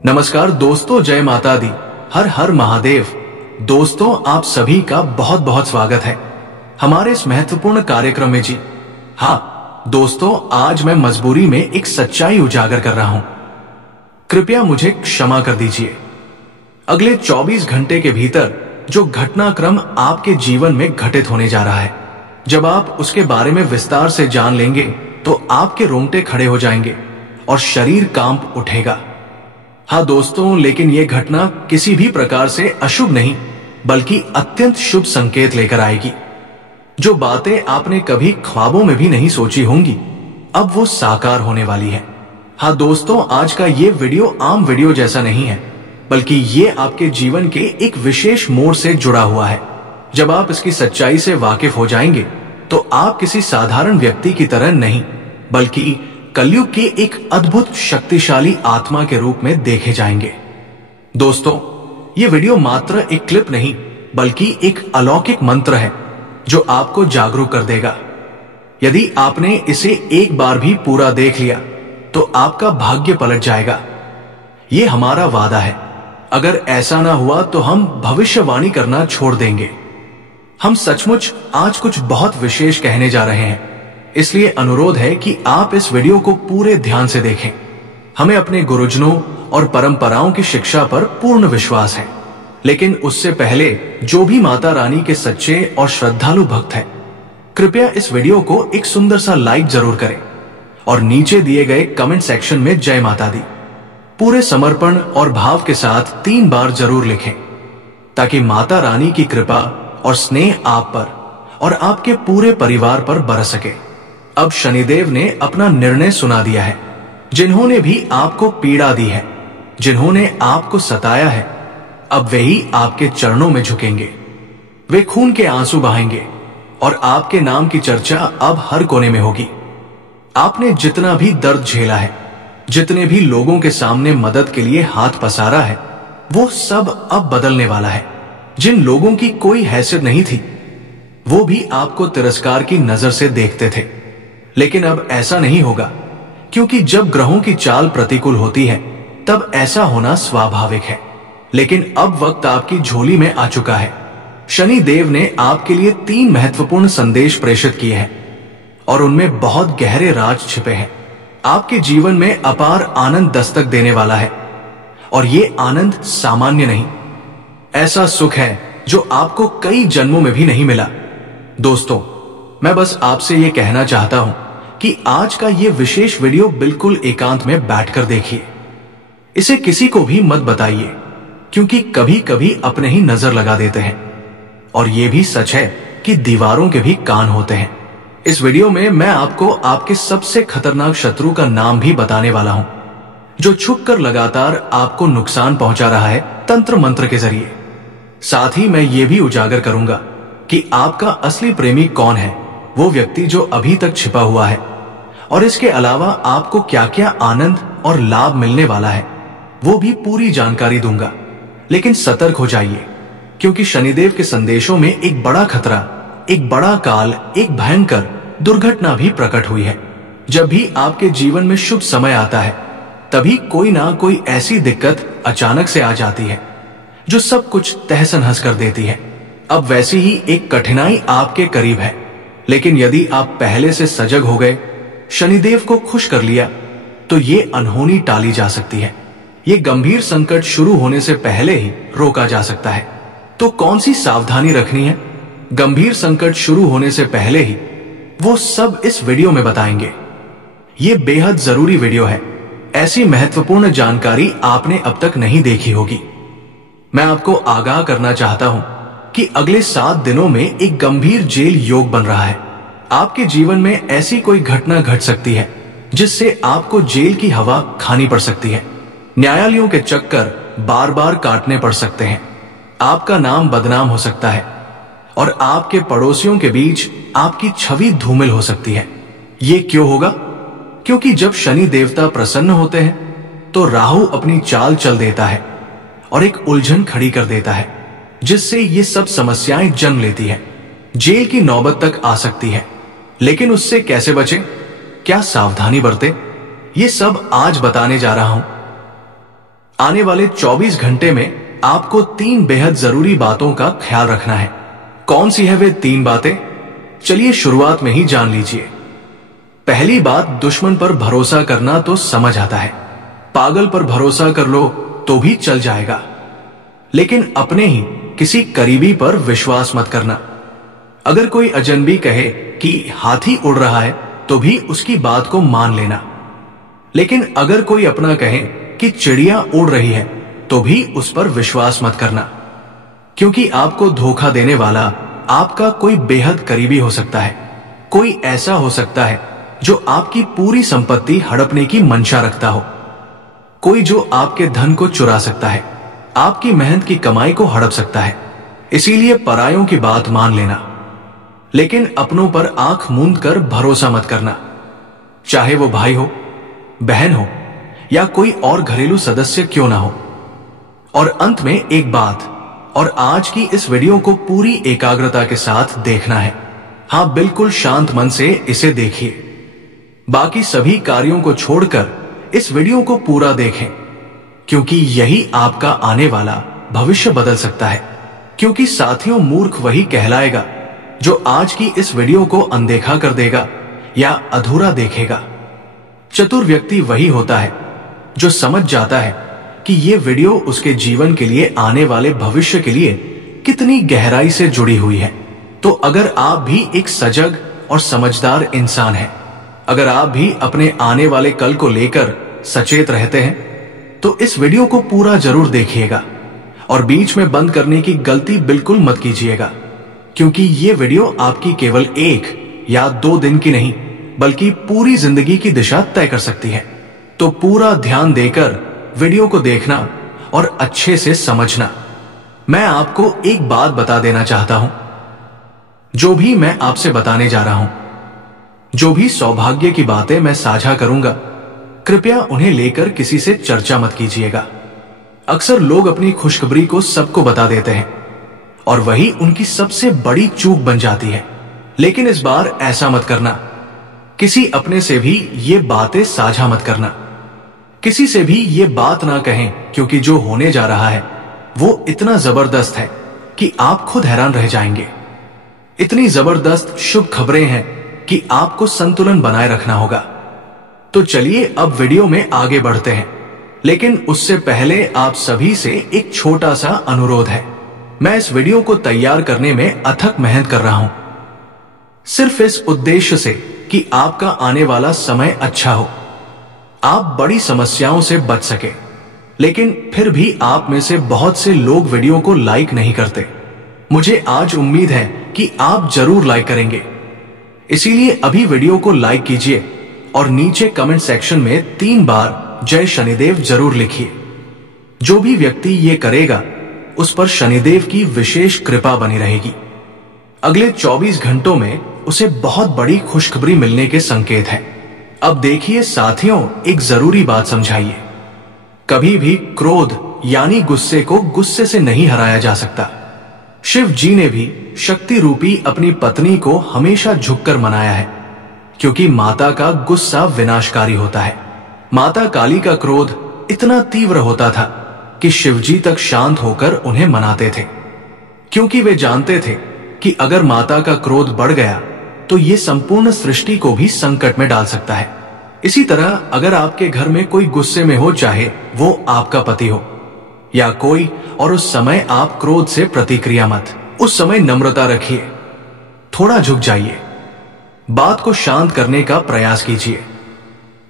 नमस्कार दोस्तों, जय माता दी, हर हर महादेव। दोस्तों, आप सभी का बहुत बहुत स्वागत है हमारे इस महत्वपूर्ण कार्यक्रम में जी। हाँ दोस्तों, आज मैं मजबूरी में एक सच्चाई उजागर कर रहा हूं। कृपया मुझे क्षमा कर दीजिए। अगले 24 घंटे के भीतर जो घटनाक्रम आपके जीवन में घटित होने जा रहा है, जब आप उसके बारे में विस्तार से जान लेंगे तो आपके रोंगटे खड़े हो जाएंगे और शरीर कांप उठेगा। हाँ दोस्तों, लेकिन यह घटना किसी भी प्रकार से अशुभ नहीं बल्कि अत्यंत शुभ संकेत लेकर आएगी। जो बातें आपने कभी ख्वाबों में भी नहीं सोची होंगी, अब वो साकार होने वाली है। हाँ दोस्तों, आज का ये वीडियो आम वीडियो जैसा नहीं है, बल्कि ये आपके जीवन के एक विशेष मोड़ से जुड़ा हुआ है। जब आप इसकी सच्चाई से वाकिफ हो जाएंगे तो आप किसी साधारण व्यक्ति की तरह नहीं, बल्कि कलयुग के एक अद्भुत शक्तिशाली आत्मा के रूप में देखे जाएंगे। दोस्तों, ये वीडियो मात्र एक क्लिप नहीं बल्कि एक अलौकिक मंत्र है जो आपको जागरूक कर देगा। यदि आपने इसे एक बार भी पूरा देख लिया तो आपका भाग्य पलट जाएगा। ये हमारा वादा है। अगर ऐसा ना हुआ तो हम भविष्यवाणी करना छोड़ देंगे। हम सचमुच आज कुछ बहुत विशेष कहने जा रहे हैं, इसलिए अनुरोध है कि आप इस वीडियो को पूरे ध्यान से देखें। हमें अपने गुरुजनों और परंपराओं की शिक्षा पर पूर्ण विश्वास है, लेकिन उससे पहले जो भी माता रानी के सच्चे और श्रद्धालु भक्त हैं, कृपया इस वीडियो को एक सुंदर सा लाइक जरूर करें और नीचे दिए गए कमेंट सेक्शन में जय माता दी पूरे समर्पण और भाव के साथ 3 बार जरूर लिखें, ताकि माता रानी की कृपा और स्नेह आप पर और आपके पूरे परिवार पर बरस सके। अब शनिदेव ने अपना निर्णय सुना दिया है। जिन्होंने भी आपको पीड़ा दी है, जिन्होंने आपको सताया है, अब वे ही आपके चरणों में झुकेंगे। वे खून के आंसू बहाएंगे और आपके नाम की चर्चा अब हर कोने में होगी। आपने जितना भी दर्द झेला है, जितने भी लोगों के सामने मदद के लिए हाथ पसारा है, वो सब अब बदलने वाला है। जिन लोगों की कोई हैसियत नहीं थी, वो भी आपको तिरस्कार की नजर से देखते थे, लेकिन अब ऐसा नहीं होगा, क्योंकि जब ग्रहों की चाल प्रतिकूल होती है तब ऐसा होना स्वाभाविक है। लेकिन अब वक्त आपकी झोली में आ चुका है। शनि देव ने आपके लिए 3 महत्वपूर्ण संदेश प्रेषित किए हैं और उनमें बहुत गहरे राज छिपे हैं। आपके जीवन में अपार आनंद दस्तक देने वाला है, और ये आनंद सामान्य नहीं, ऐसा सुख है जो आपको कई जन्मों में भी नहीं मिला। दोस्तों, मैं बस आपसे ये कहना चाहता हूं कि आज का ये विशेष वीडियो बिल्कुल एकांत में बैठकर देखिए। इसे किसी को भी मत बताइए, क्योंकि कभी कभी अपने ही नजर लगा देते हैं, और ये भी सच है कि दीवारों के भी कान होते हैं। इस वीडियो में मैं आपको आपके सबसे खतरनाक शत्रु का नाम भी बताने वाला हूं, जो छुपकर लगातार आपको नुकसान पहुंचा रहा है तंत्र मंत्र के जरिए। साथ ही मैं ये भी उजागर करूंगा कि आपका असली प्रेमी कौन है, वो व्यक्ति जो अभी तक छिपा हुआ है, और इसके अलावा आपको क्या क्या आनंद और लाभ मिलने वाला है, वो भी पूरी जानकारी दूंगा। लेकिन सतर्क हो जाइए, क्योंकि शनिदेव के संदेशों में एक बड़ा खतरा, एक बड़ा काल, एक भयंकर दुर्घटना भी प्रकट हुई है। जब भी आपके जीवन में शुभ समय आता है, तभी कोई ना कोई ऐसी दिक्कत अचानक से आ जाती है जो सब कुछ तहस नहस कर देती है। अब वैसी ही एक कठिनाई आपके करीब है, लेकिन यदि आप पहले से सजग हो गए, शनिदेव को खुश कर लिया, तो ये अनहोनी टाली जा सकती है। ये गंभीर संकट शुरू होने से पहले ही रोका जा सकता है। तो कौन सी सावधानी रखनी है गंभीर संकट शुरू होने से पहले ही, वो सब इस वीडियो में बताएंगे। ये बेहद जरूरी वीडियो है। ऐसी महत्वपूर्ण जानकारी आपने अब तक नहीं देखी होगी। मैं आपको आगाह करना चाहता हूं कि अगले 7 दिनों में एक गंभीर जेल योग बन रहा है। आपके जीवन में ऐसी कोई घटना घट सकती है जिससे आपको जेल की हवा खानी पड़ सकती है। न्यायालयों के चक्कर बार बार काटने पड़ सकते हैं। आपका नाम बदनाम हो सकता है और आपके पड़ोसियों के बीच आपकी छवि धूमिल हो सकती है। ये क्यों होगा? क्योंकि जब शनि देवता प्रसन्न होते हैं तो राहु अपनी चाल चल देता है और एक उलझन खड़ी कर देता है, जिससे ये सब समस्याएं जन्म लेती है। जेल की नौबत तक आ सकती है। लेकिन उससे कैसे बचें? क्या सावधानी बरतें? ये सब आज बताने जा रहा हूं। आने वाले 24 घंटे में आपको 3 बेहद जरूरी बातों का ख्याल रखना है। कौन सी है वे 3 बातें? चलिए शुरुआत में ही जान लीजिए। पहली बात, दुश्मन पर भरोसा करना तो समझ आता है, पागल पर भरोसा कर लो तो भी चल जाएगा, लेकिन अपने ही किसी करीबी पर विश्वास मत करना। अगर कोई अजनबी कहे कि हाथी उड़ रहा है तो भी उसकी बात को मान लेना, लेकिन अगर कोई अपना कहे कि चिड़िया उड़ रही है तो भी उस पर विश्वास मत करना, क्योंकि आपको धोखा देने वाला आपका कोई बेहद करीबी हो सकता है। कोई ऐसा हो सकता है जो आपकी पूरी संपत्ति हड़पने की मंशा रखता हो, कोई जो आपके धन को चुरा सकता है, आपकी मेहनत की कमाई को हड़प सकता है। इसीलिए परायों की बात मान लेना, लेकिन अपनों पर आंख मूंद कर भरोसा मत करना, चाहे वो भाई हो, बहन हो या कोई और घरेलू सदस्य क्यों ना हो। और अंत में एक बात, और आज की इस वीडियो को पूरी एकाग्रता के साथ देखना है। हाँ, बिल्कुल शांत मन से इसे देखिए। बाकी सभी कार्यों को छोड़कर इस वीडियो को पूरा देखें, क्योंकि यही आपका आने वाला भविष्य बदल सकता है। क्योंकि साथियों, मूर्ख वही कहलाएगा जो आज की इस वीडियो को अनदेखा कर देगा या अधूरा देखेगा। चतुर व्यक्ति वही होता है जो समझ जाता है कि ये वीडियो उसके जीवन के लिए, आने वाले भविष्य के लिए कितनी गहराई से जुड़ी हुई है। तो अगर आप भी एक सजग और समझदार इंसान हैं, अगर आप भी अपने आने वाले कल को लेकर सचेत रहते हैं, तो इस वीडियो को पूरा जरूर देखिएगा और बीच में बंद करने की गलती बिल्कुल मत कीजिएगा, क्योंकि ये वीडियो आपकी केवल 1 या 2 दिन की नहीं, बल्कि पूरी जिंदगी की दिशा तय कर सकती है। तो पूरा ध्यान देकर वीडियो को देखना और अच्छे से समझना। मैं आपको एक बात बता देना चाहता हूं, जो भी मैं आपसे बताने जा रहा हूं, जो भी सौभाग्य की बातें मैं साझा करूंगा, कृपया उन्हें लेकर किसी से चर्चा मत कीजिएगा। अक्सर लोग अपनी खुशखबरी को सबको बता देते हैं और वही उनकी सबसे बड़ी चूक बन जाती है। लेकिन इस बार ऐसा मत करना। किसी अपने से भी ये बातें साझा मत करना, किसी से भी ये बात ना कहें, क्योंकि जो होने जा रहा है वो इतना जबरदस्त है कि आप खुद हैरान रह जाएंगे। इतनी जबरदस्त शुभ खबरें हैं कि आपको संतुलन बनाए रखना होगा। तो चलिए अब वीडियो में आगे बढ़ते हैं, लेकिन उससे पहले आप सभी से एक छोटा सा अनुरोध है। मैं इस वीडियो को तैयार करने में अथक मेहनत कर रहा हूं, सिर्फ इस उद्देश्य से कि आपका आने वाला समय अच्छा हो, आप बड़ी समस्याओं से बच सके। लेकिन फिर भी आप में से बहुत से लोग वीडियो को लाइक नहीं करते। मुझे आज उम्मीद है कि आप जरूर लाइक करेंगे, इसीलिए अभी वीडियो को लाइक कीजिए और नीचे कमेंट सेक्शन में 3 बार जय शनिदेव जरूर लिखिए। जो भी व्यक्ति ये करेगा उस पर शनिदेव की विशेष कृपा बनी रहेगी। अगले 24 घंटों में उसे बहुत बड़ी खुशखबरी मिलने के संकेत हैं। अब देखिए साथियों, एक जरूरी बात समझाइए। कभी भी क्रोध यानी गुस्से को गुस्से से नहीं हराया जा सकता। शिव जी ने भी शक्ति रूपी अपनी पत्नी को हमेशा झुककर मनाया है, क्योंकि माता का गुस्सा विनाशकारी होता है। माता काली का क्रोध इतना तीव्र होता था कि शिवजी तक शांत होकर उन्हें मनाते थे, क्योंकि वे जानते थे कि अगर माता का क्रोध बढ़ गया तो ये संपूर्ण सृष्टि को भी संकट में डाल सकता है। इसी तरह अगर आपके घर में कोई गुस्से में हो, चाहे वो आपका पति हो या कोई, और उस समय आप क्रोध से प्रतिक्रिया मत, उस समय नम्रता रखिए, थोड़ा झुक जाइए, बात को शांत करने का प्रयास कीजिए,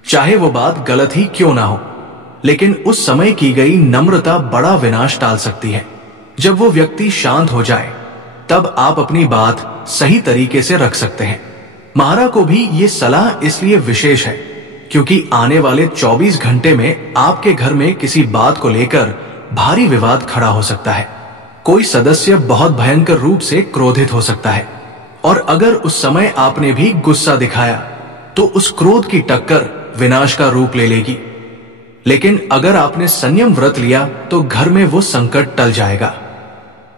चाहे वो बात गलत ही क्यों ना हो, लेकिन उस समय की गई नम्रता बड़ा विनाश टाल सकती है। जब वो व्यक्ति शांत हो जाए तब आप अपनी बात सही तरीके से रख सकते हैं। महारा को भी ये सलाह इसलिए विशेष है क्योंकि आने वाले 24 घंटे में आपके घर में किसी बात को लेकर भारी विवाद खड़ा हो सकता है। कोई सदस्य बहुत भयंकर रूप से क्रोधित हो सकता है, और अगर उस समय आपने भी गुस्सा दिखाया तो उस क्रोध की टक्कर विनाश का रूप ले लेगी। लेकिन अगर आपने संयम व्रत लिया तो घर में वो संकट टल जाएगा।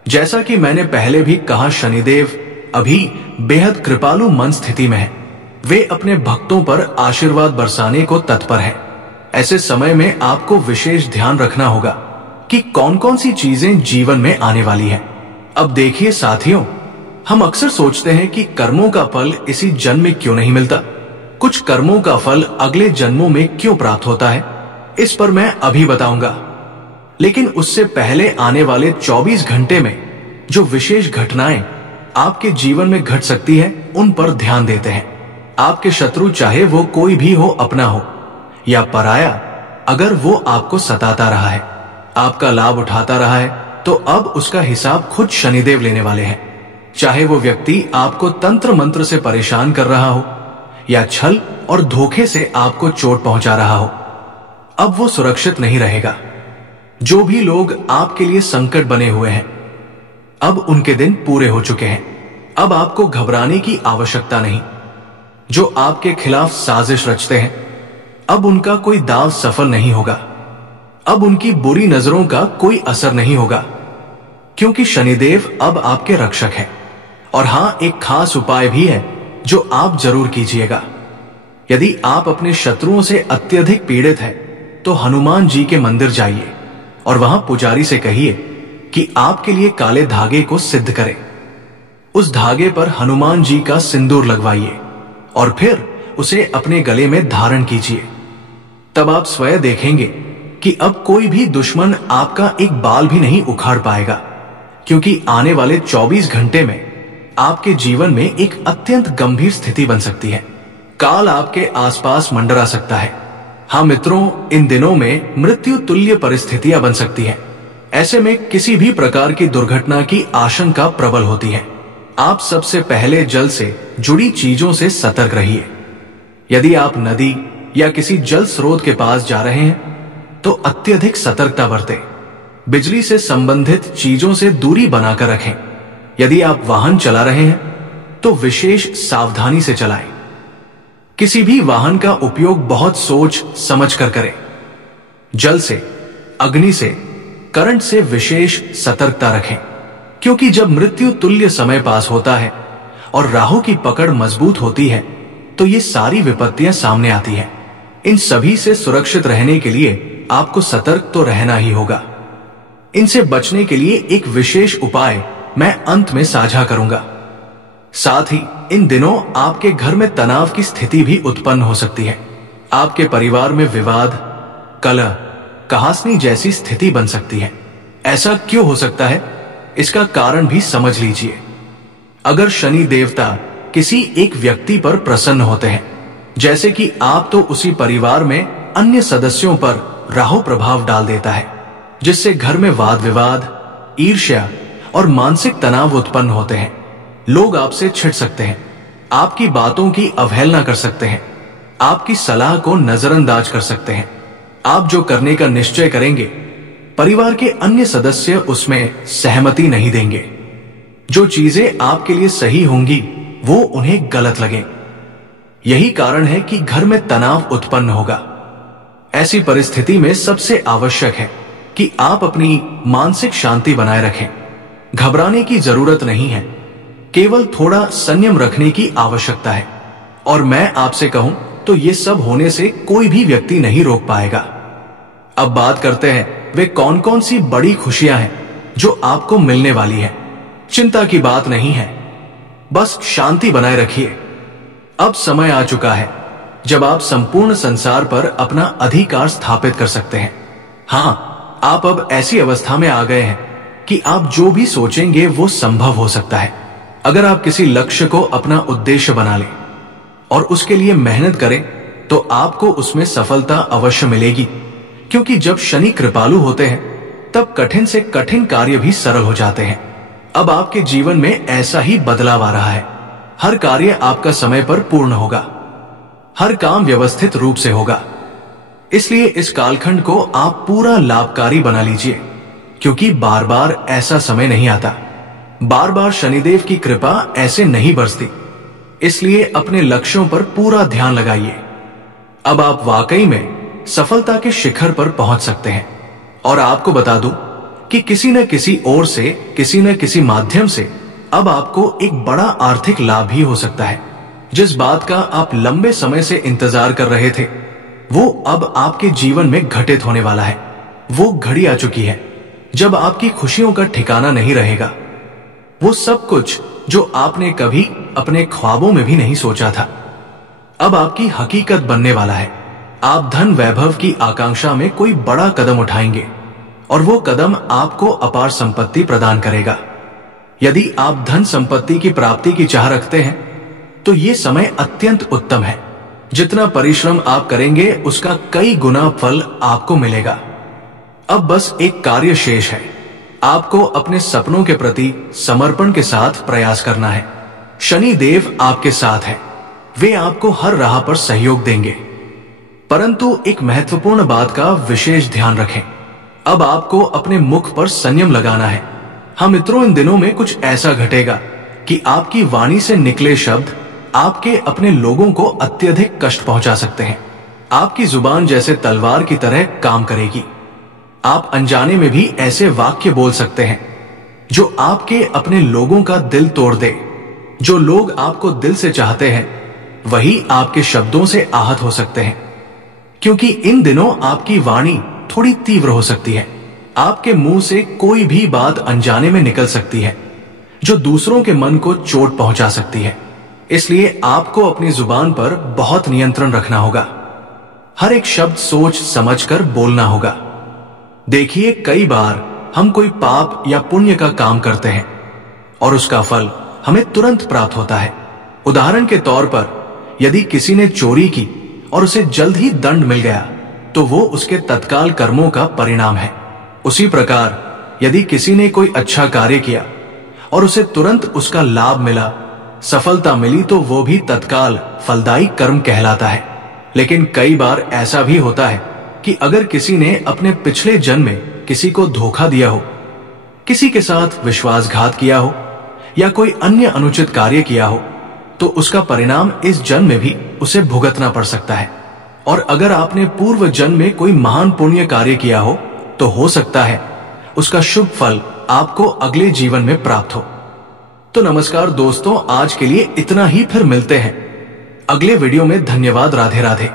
जैसा कि मैंने पहले भी कहा, शनिदेव अभी बेहद कृपालु मन स्थिति में है। वे अपने भक्तों पर आशीर्वाद बरसाने को तत्पर हैं। ऐसे समय में आपको विशेष ध्यान रखना होगा कि कौन कौन सी चीजें जीवन में आने वाली हैं। अब देखिए साथियों, हम अक्सर सोचते हैं कि कर्मों का फल इसी जन्म में क्यों नहीं मिलता, कुछ कर्मों का फल अगले जन्मों में क्यों प्राप्त होता है, इस पर मैं अभी बताऊंगा। लेकिन उससे पहले आने वाले 24 घंटे में जो विशेष घटनाएं आपके जीवन में घट सकती है, उन पर ध्यान देते हैं। आपके शत्रु, चाहे वो कोई भी हो, अपना हो या पराया, अगर वो आपको सताता रहा है, आपका लाभ उठाता रहा है, तो अब उसका हिसाब खुद शनिदेव लेने वाले हैं। चाहे वो व्यक्ति आपको तंत्र मंत्र से परेशान कर रहा हो या छल और धोखे से आपको चोट पहुंचा रहा हो, अब वो सुरक्षित नहीं रहेगा। जो भी लोग आपके लिए संकट बने हुए हैं, अब उनके दिन पूरे हो चुके हैं। अब आपको घबराने की आवश्यकता नहीं। जो आपके खिलाफ साजिश रचते हैं, अब उनका कोई दाव सफल नहीं होगा। अब उनकी बुरी नजरों का कोई असर नहीं होगा, क्योंकि शनिदेव अब आपके रक्षक हैं। और हां, एक खास उपाय भी है जो आप जरूर कीजिएगा। यदि आप अपने शत्रुओं से अत्यधिक पीड़ित हैं, तो हनुमान जी के मंदिर जाइए और वहां पुजारी से कहिए कि आपके लिए काले धागे को सिद्ध करे। उस धागे पर हनुमान जी का सिंदूर लगवाइए और फिर उसे अपने गले में धारण कीजिए। तब आप स्वयं देखेंगे कि अब कोई भी दुश्मन आपका एक बाल भी नहीं उखाड़ पाएगा, क्योंकि आने वाले 24 घंटे में आपके जीवन में एक अत्यंत गंभीर स्थिति बन सकती है। काल आपके आसपास मंडरा सकता है। हाँ मित्रों, इन दिनों में मृत्यु तुल्य परिस्थितियां बन सकती हैं। ऐसे में किसी भी प्रकार की दुर्घटना की आशंका प्रबल होती है। आप सबसे पहले जल से जुड़ी चीजों से सतर्क रहिए। यदि आप नदी या किसी जल स्रोत के पास जा रहे हैं, तो अत्यधिक सतर्कता बरतें। बिजली से संबंधित चीजों से दूरी बनाकर रखें। यदि आप वाहन चला रहे हैं, तो विशेष सावधानी से चलाएं। किसी भी वाहन का उपयोग बहुत सोच समझ कर करें। जल से, अग्नि से, करंट से विशेष सतर्कता रखें, क्योंकि जब मृत्यु तुल्य समय पास होता है और राहु की पकड़ मजबूत होती है, तो ये सारी विपत्तियां सामने आती हैं। इन सभी से सुरक्षित रहने के लिए आपको सतर्क तो रहना ही होगा। इनसे बचने के लिए एक विशेष उपाय मैं अंत में साझा करूंगा। साथ ही इन दिनों आपके घर में तनाव की स्थिति भी उत्पन्न हो सकती है। आपके परिवार में विवाद, कलह, कहासनी जैसी स्थिति बन सकती है। ऐसा क्यों हो सकता है, इसका कारण भी समझ लीजिए। अगर शनि देवता किसी एक व्यक्ति पर प्रसन्न होते हैं, जैसे कि आप, तो उसी परिवार में अन्य सदस्यों पर राहु प्रभाव डाल देता है, जिससे घर में वाद विवाद, ईर्ष्या और मानसिक तनाव उत्पन्न होते हैं। लोग आपसे छिड़ सकते हैं, आपकी बातों की अवहेलना कर सकते हैं, आपकी सलाह को नजरअंदाज कर सकते हैं। आप जो करने का निश्चय करेंगे, परिवार के अन्य सदस्य उसमें सहमति नहीं देंगे। जो चीजें आपके लिए सही होंगी, वो उन्हें गलत लगे। यही कारण है कि घर में तनाव उत्पन्न होगा। ऐसी परिस्थिति में सबसे आवश्यक है कि आप अपनी मानसिक शांति बनाए रखें। घबराने की जरूरत नहीं है, केवल थोड़ा संयम रखने की आवश्यकता है। और मैं आपसे कहूं तो ये सब होने से कोई भी व्यक्ति नहीं रोक पाएगा। अब बात करते हैं वे कौन कौन सी बड़ी खुशियां हैं जो आपको मिलने वाली है। चिंता की बात नहीं है, बस शांति बनाए रखिए। अब समय आ चुका है जब आप संपूर्ण संसार पर अपना अधिकार स्थापित कर सकते हैं। हां, आप अब ऐसी अवस्था में आ गए हैं कि आप जो भी सोचेंगे वो संभव हो सकता है। अगर आप किसी लक्ष्य को अपना उद्देश्य बना लें और उसके लिए मेहनत करें, तो आपको उसमें सफलता अवश्य मिलेगी। क्योंकि जब शनि कृपालु होते हैं, तब कठिन से कठिन कार्य भी सरल हो जाते हैं। अब आपके जीवन में ऐसा ही बदलाव आ रहा है। हर कार्य आपका समय पर पूर्ण होगा, हर काम व्यवस्थित रूप से होगा। इसलिए इस कालखंड को आप पूरा लाभकारी बना लीजिए, क्योंकि बार बार ऐसा समय नहीं आता। बार बार शनिदेव की कृपा ऐसे नहीं बरसती। इसलिए अपने लक्ष्यों पर पूरा ध्यान लगाइए। अब आप वाकई में सफलता के शिखर पर पहुंच सकते हैं। और आपको बता दूं कि किसी न किसी ओर से, किसी न किसी माध्यम से अब आपको एक बड़ा आर्थिक लाभ भी हो सकता है। जिस बात का आप लंबे समय से इंतजार कर रहे थे, वो अब आपके जीवन में घटित होने वाला है। वो घड़ी आ चुकी है जब आपकी खुशियों का ठिकाना नहीं रहेगा। वो सब कुछ जो आपने कभी अपने ख्वाबों में भी नहीं सोचा था, अब आपकी हकीकत बनने वाला है। आप धन वैभव की आकांक्षा में कोई बड़ा कदम उठाएंगे और वो कदम आपको अपार संपत्ति प्रदान करेगा। यदि आप धन संपत्ति की प्राप्ति की चाह रखते हैं तो ये समय अत्यंत उत्तम है। जितना परिश्रम आप करेंगे उसका कई गुना फल आपको मिलेगा। अब बस एक कार्य शेष है। आपको अपने सपनों के प्रति समर्पण के साथ प्रयास करना है। शनि देव आपके साथ है, वे आपको हर राह पर सहयोग देंगे। परंतु एक महत्वपूर्ण बात का विशेष ध्यान रखें। अब आपको अपने मुख पर संयम लगाना है। हाँ मित्रों, इन दिनों में कुछ ऐसा घटेगा कि आपकी वाणी से निकले शब्द आपके अपने लोगों को अत्यधिक कष्ट पहुंचा सकते हैं। आपकी जुबान जैसे तलवार की तरह काम करेगी। आप अनजाने में भी ऐसे वाक्य बोल सकते हैं जो आपके अपने लोगों का दिल तोड़ दे। जो लोग आपको दिल से चाहते हैं वही आपके शब्दों से आहत हो सकते हैं, क्योंकि इन दिनों आपकी वाणी थोड़ी तीव्र हो सकती है। आपके मुंह से कोई भी बात अनजाने में निकल सकती है जो दूसरों के मन को चोट पहुंचा सकती है। इसलिए आपको अपनी जुबान पर बहुत नियंत्रण रखना होगा। हर एक शब्द सोच समझकर बोलना होगा। देखिए, कई बार हम कोई पाप या पुण्य का काम करते हैं और उसका फल हमें तुरंत प्राप्त होता है। उदाहरण के तौर पर यदि किसी ने चोरी की और उसे जल्द ही दंड मिल गया तो वो उसके तत्काल कर्मों का परिणाम है। उसी प्रकार यदि किसी ने कोई अच्छा कार्य किया और उसे तुरंत उसका लाभ मिला, सफलता मिली, तो वो भी तत्काल फलदायी कर्म कहलाता है। लेकिन कई बार ऐसा भी होता है कि अगर किसी ने अपने पिछले जन्म में किसी को धोखा दिया हो, किसी के साथ विश्वासघात किया हो या कोई अन्य अनुचित कार्य किया हो, तो उसका परिणाम इस जन्म में भी उसे भुगतना पड़ सकता है। और अगर आपने पूर्व जन्म में कोई महान पुण्य कार्य किया हो तो हो सकता है उसका शुभ फल आपको अगले जीवन में प्राप्त हो। तो नमस्कार दोस्तों, आज के लिए इतना ही। फिर मिलते हैं अगले वीडियो में। धन्यवाद। राधे राधे।